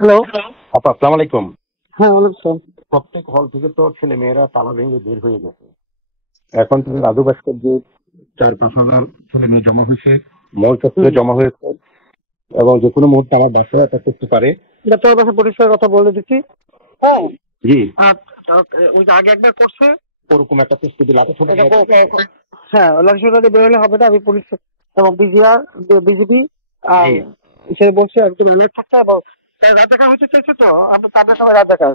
Hello. আপা আসসালামু আলাইকুম। হ্যাঁ, ওয়ালাইকুম। প্রত্যেক হল থেকে তো ছেলে মেয়েরা তালা ভেঙে বের হয়ে গেছে। এখন তুমি রাজু ভাস্কর্যে 4-5 হাজার ছেলে মেয়ে জমা হয়েছে, মল চত্বরে জমা হয়েছে এবং যে কোনো মুহূর্তে আমার বাসায় অ্যাটাক করতে পারে। এটা তোর কাছে পরিষ্কার কথা বলে দিচ্ছি। হ্যাঁ। জি, আর ওই যে আগে একবার করছে। ওরকম একটা প্রস্তুতি লাগে ছোট হ্যাঁ, লক্ষ্মীবাদে বেরোলে হবে না। আমি পুলিশ এবং বিজিবি আর জি সে বলছে একদম অ্যালার্ট থাকতে এবং রাত দেখা হতে চাইছে তো আমরা তাদের সবাই রাত দেখা।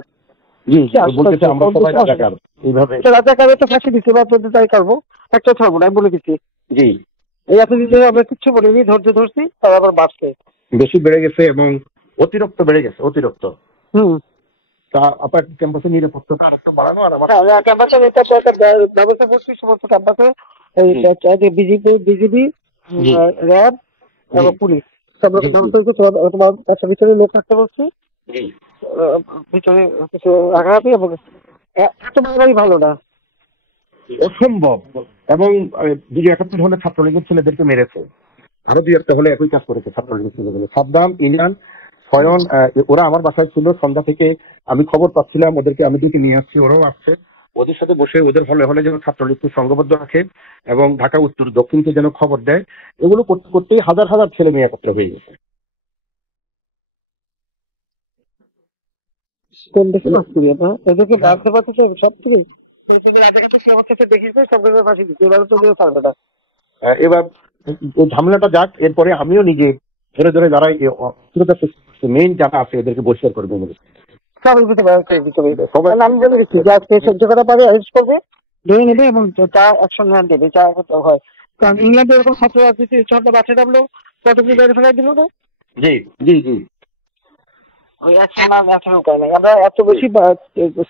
জি বলতেছে আমরা সবাই রাজাকার এইভাবে। রাজাকার তো ফাঁসি দিচ্ছে বা তোদের তাই করবো, একটা থাকবো না, আমি বলে দিচ্ছি। জি, এই এতদিন ধরে আমরা কিচ্ছু বলিনি, ধৈর্য ধরছি, তারা আবার বাড়ছে। বেশি বেড়ে গেছে এবং অতিরিক্ত বেড়ে গেছে, অতিরিক্ত। হুম। তা আপনার ক্যাম্পাসে নিরাপত্তা আরেকটু বাড়ানো আর আমার ক্যাম্পাসে এটা তো একটা ব্যবস্থা করছি সমস্ত ক্যাম্পাসে। এই বিজিবি, জি র্যাব এবং পুলিশ সব রকম ব্যবস্থা করছে। তোমার কাছে ভিতরে লোক থাকতে বলছি, জি ভিতরে কিছু রাখারাখি এবং এত বাড়াই ভালো না, অসম্ভব। এবং 271 হলে ছাত্রলীগের ছেলেদেরকে মেরেছে, আরো 2-1টা হলে একই কাজ করেছে ছাত্রলীগের ছেলেগুলো। সাদ্দাম, ইলিয়ান, স্বয়ন, ওরা আমার বাসায় ছিল সন্ধ্যা থেকে। আমি খবর পাচ্ছিলাম, ওদেরকে আমি দিকে নিয়ে আসছি, ওরাও আসছে। ওদের সাথে বসে ওদের হলে হলে যেন ছাত্রলীগকে সংঘবদ্ধ রাখে এবং ঢাকা উত্তর দক্ষিণকে যেন খবর দেয়। এগুলো করতে করতেই হাজার হাজার ছেলে মেয়ে একত্র হয়ে গেছে। কোন দেখে বাস করি আমরা এদেরকে বাড়তে পারতে চাই সব থেকেই এবার এই ঝামেলাটা যাক, এরপরে আমিও নিজে ধরে ধরে যারা মেইন যারা আছে এদেরকে বহিষ্কার করে দেবো। আমি বলে দিচ্ছি যে আজকে সহ্য করা পারে অ্যারেস্ট করবে, ধরে নেবে এবং চা অ্যাকশন নেন দেবে, চা করতে হয়। কারণ ইংল্যান্ডে এরকম ছাত্র রাজনীতি ছটা বাচ্চা ডাবলো, কতগুলো বাইরে ফেলাই দিল না। জি জি জি ওই অ্যাকশন আর অ্যাকশন উপায় নাই। আমরা এত বেশি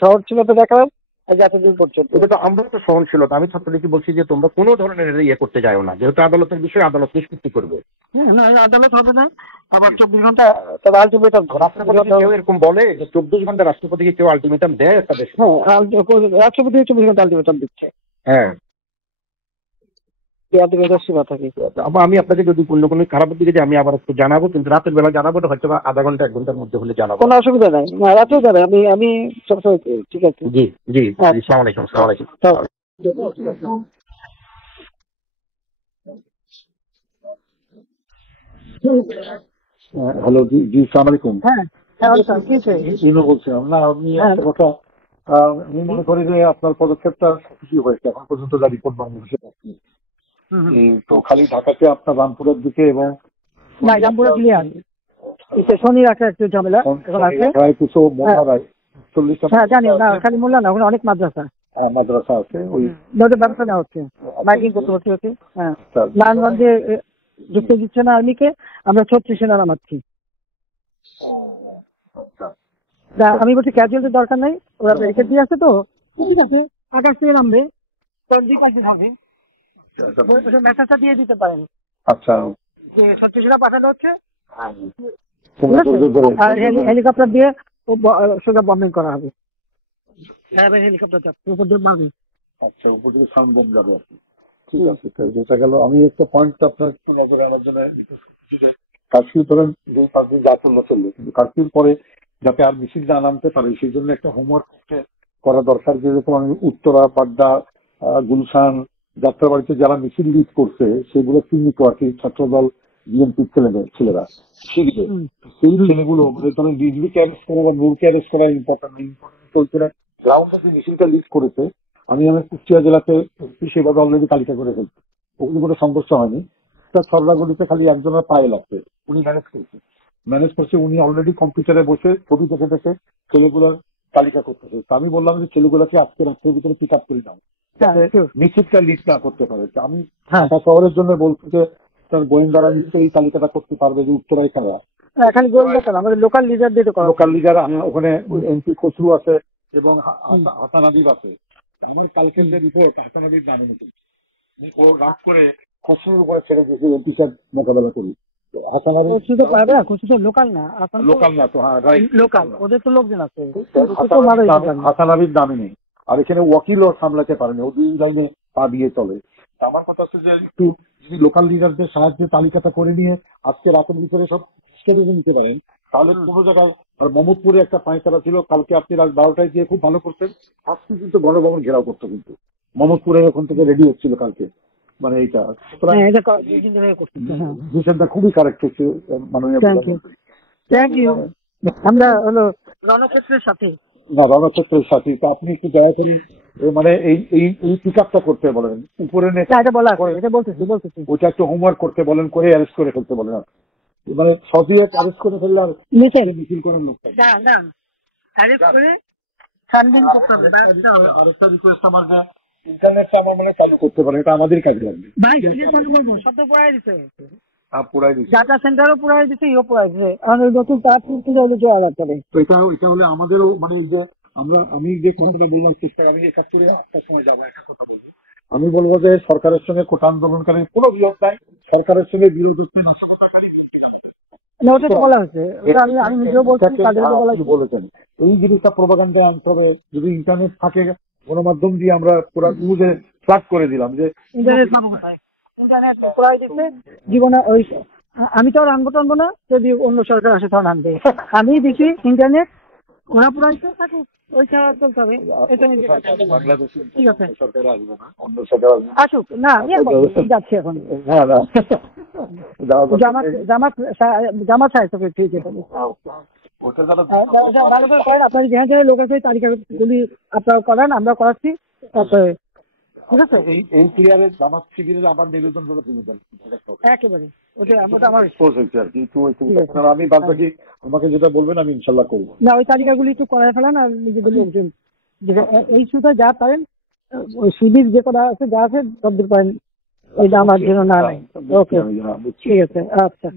শহর ছিল তো দেখালাম এতদিন পর্যন্ত। এটা তো আমরা তো সহনশীলতা। আমি ছাত্রলীগকে বলছি যে তোমরা কোনো ধরনের ইয়ে করতে যাও না, যেহেতু আদালতের বিষয়ে আদালত নিষ্পত্তি করবে। হ্যাঁ, না আদালত হবে না, আবার 24 ঘন্টা তারা আলটিমেটাম রাষ্ট্রপতি কেউ এরকম বলে যে 24 ঘন্টা রাষ্ট্রপতিকে কেউ আলটিমেটাম দেয় একটা দেশ? হ্যাঁ, রাষ্ট্রপতি 24 ঘন্টা আলটিমেটাম দিচ্ছে। হ্যাঁ, সীমা থাকে। আমি আপনাকে যদি কোনো খারাপের দিকে যে আমি আবার একটু জানাবো, কিন্তু রাতের বেলা জানাবো না, হয়তো আধা ঘন্টা 1 ঘন্টার মধ্যে হলে জানাবো। কোনো অসুবিধা নাই, না রাতেও যাবে। আমি সবসময় ঠিক আছে। জি জি আসসালামু আলাইকুম। আসসালামু আলাইকুম। হ্যালো, জি জি, আসসালামু আলাইকুম। হ্যাঁ হ্যাঁ, ইনো বলছিলাম। না, আমি একটা কথা, আমি মনে করি যে আপনার পদক্ষেপটা খুশি হয়েছে এখন পর্যন্ত যা রিপোর্ট বাংলাদেশে পাচ্ছি। তো খালি ঢাকাতে আপনার রামপুরের দিকে এবং না রামপুরা ক্লিয়ার, শনি রাখা একটু ঝামেলা এখন আছে। প্রায় কিছু মোল্লারাই 40টা, হ্যাঁ জানি না, খালি মোল্লা না, ওখানে অনেক মাদ্রাসা মাদ্রাসা আছে, ওই ওদের ব্যবস্থা নেওয়া হচ্ছে, মাইকিং করতে হচ্ছে। হ্যাঁ, নারায়ণগঞ্জে ঢুকতে দিচ্ছে না আর্মিকে, আমরা 36 সেনা নামাচ্ছি। আমি বলছি ক্যাজুয়ালিটির দরকার নাই, ওরা ব্যারিকেড দিয়ে আছে তো ঠিক আছে, আকাশ থেকে নামবে মেসেজটা দিয়ে দিতে পারেন। আচ্ছা, যে 36 সেনা পাঠানো হচ্ছে, আর হেলিকপ্টার দিয়ে সোজা বম্বিং করা হবে। হ্যাঁ, হেলিকপ্টার যাবে উপর দিয়ে মারবে। আচ্ছা, উপর থেকে সাউন্ড বোম যাবে আর কি। ঠিক আছে, যেটা গেল। আমি একটা পয়েন্ট আপনার একটু নজরে আনার জন্য রিকোয়েস্ট করছি যে কারফিউ ধরেন 2-5 দিন যা চললো চললো, কিন্তু কারফিউর পরে যাতে আর মিছিল না নামতে পারে সেই জন্য একটা হোমওয়ার্ক করা দরকার। যেরকম আমি উত্তরা, পাড্ডা, গুলশান, যাত্রাবাড়িতে যারা মিছিল লিড করছে সেগুলো চিহ্নিত আর কি, ছাত্রদল, বিএনপির ছেলেরা শিখবে। সেই ছেলেগুলো ধরেন ডিজবিকে অ্যারেস্ট করা বা নূরকে অ্যারেস্ট করা ইম্পর্টেন্ট চলছে না। গ্রাউন্ডে যে মিছিলটা লিড করেছে, আমি আমার কুষ্টিয়া জেলাতে সেভাবে অলরেডি তালিকা করে ফেলছি, ওগুলো কোনো সংঘর্ষ হয়নি। তার সরলাগলিতে খালি একজনের পায়ে লাগছে, উনি ম্যানেজ করছে। উনি অলরেডি কম্পিউটারে বসে ছবি দেখে দেখে ছেলেগুলোর তালিকা করতেছে। তো আমি বললাম যে ছেলেগুলোকে আজকে রাত্রের ভিতরে পিক আপ করে নাও, যাতে মিছিলটা লিড না করতে পারে। আমি ঢাকা শহরের জন্য বলছি যে তার গোয়েন্দারা নিশ্চয়ই এই তালিকাটা করতে পারবে যে উত্তরায় কারা। খালি গোয়েন্দা কেন, আমাদের লোকাল লিডার দিয়ে লোকাল লিডার ওখানে এমপি খসরু আছে এবং হাসান হাবিব আছে। আমার কালকের যে রিপোর্ট, হাসান হাবিব নামে নতুন ও রাগ করে খসরুর উপরে ছেড়ে দিয়েছে এমপি সাহেব মোকাবেলা করি। হাসান হাবিব লোকাল না, লোকাল না তো, হ্যাঁ রাইট, লোকাল, ওদের তো লোকজন আছে। হাসান হাবিব নামে নেই, আর এখানে ওয়াকিলও সামলাতে পারেনি, ও 2 লাইনে পা দিয়ে চলে। আমার কথা হচ্ছে যে একটু যদি লোকাল লিডারদের সাহায্যে তালিকাটা করে নিয়ে আজকে রাতের ভিতরে সব স্টেজে নিতে পারেন, তাহলে কোনো জায়গায় আর মোহাম্মদপুরে একটা পাঁচতারা ছিল, কালকে আপনি রাত 12টায় দিয়ে খুব ভালো করতেন, আজকে কিন্তু গণভবন ঘেরাও করতো, কিন্তু মোহাম্মদপুরে ওখান থেকে রেডি হচ্ছিল কালকে, মানে এইটা হ্যাঁ, এটা দুদিন ধরে করতেছে। হ্যাঁ, ডিসিশনটা খুবই কারেক্ট হচ্ছে মাননীয় থ্যাংক ইউ, থ্যাংক ইউ। আমরা হলো রণক্ষেত্রের সাথে না রণক্ষেত্রের সাথী, তো আপনি একটু দয়া করে মানে এই এই এই পিক আপটা করতে বলেন, উপরে না, এটা বলা আছে, এটা বলতেছি ওটা একটু হোমওয়ার্ক করতে বলেন, করে অ্যারেস্ট করে ফেলতে বলেন। মানে সদিয়ে অ্যারেস্ট করে ফেললে আর মিছিল করার লোক থাকে। না অ্যারেস্ট করে ছানবিন করতে হবে। আরেকটা রিকোয়েস্ট আমার, যে ইন্টারনেটটা আমার মানে চালু করতে পারে, এটা আমাদের কাজে লাগবে। ভাই চালু করবো, সব তো পুরাই দিছে, পুরাই দিচ্ছে। ডাটা সেন্টারও পুরাই দিছে, ইও পুরাই দিছে, আর ওই নতুন তার কিন্তু হলো জোয়ার আছে। তো এটা হলে আমাদেরও মানে এই যে আমি যে কথাটা বললাম চেষ্টা, আমি 71-এ 8টার সময় যাবো, একটা কথা বলবো, আমি বলবো যে সরকারের সঙ্গে কোটা আন্দোলনকারী কোনো বিরোধ নাই, সরকারের সঙ্গে বিরোধ হচ্ছে নাশকতাকারী। না, ওটা তো বলা হয়েছে, ওটা আমি নিজেও বলছি, তাদেরকে বলা হয়েছে। বলেছেন এই জিনিসটা প্রোপাগান্ডা আনতে হবে। যদি ইন্টারনেট থাকে, গণমাধ্যম দিয়ে আমরা পুরো নিউজে ফ্ল্যাগ করে দিলাম যে ইন্টারনেট পুরাই দিচ্ছে জীবনে। ওই আমি তো আর আনবো টানবো না, যদি অন্য সরকার আসে তখন আনবে। আমি দেখি ইন্টারনেট ওরা পুরাইতে থাকুক, ওই ছাড়া চলতে হবে। বাংলাদেশে ঠিক আছে, সরকার আসবে না, অন্য সরকার আসবে। আসুক না, আমি আর যাচ্ছি এখন। হ্যাঁ না জামাত সাহেব তোকে ঠিক আছে, ওটা যারা ভালো করে করেন। আপনার যেখানে যেখানে লোক আছে তালিকাগুলি আপনারা করেন, আমরা করাচ্ছি। তারপরে ঠিক আছে, এই ক্লিয়ারে জামাত শিবিরের আমার নিবেদন করে তুমি একেবারে ওটা আমার এক্সপোজ হয়েছে আর কি, আমি বাদ বাকি আমাকে যেটা বলবেন আমি ইনশাল্লাহ করবো। না, ওই তালিকাগুলি একটু করায় ফেলান, আর নিজেদের লোকজন এই শুধু যা পারেন, ওই শিবির যে করা আছে যা আছে সব দিন পারেন, ওইটা আমার জন্য না নাই। ওকে, ঠিক আছে, আচ্ছা।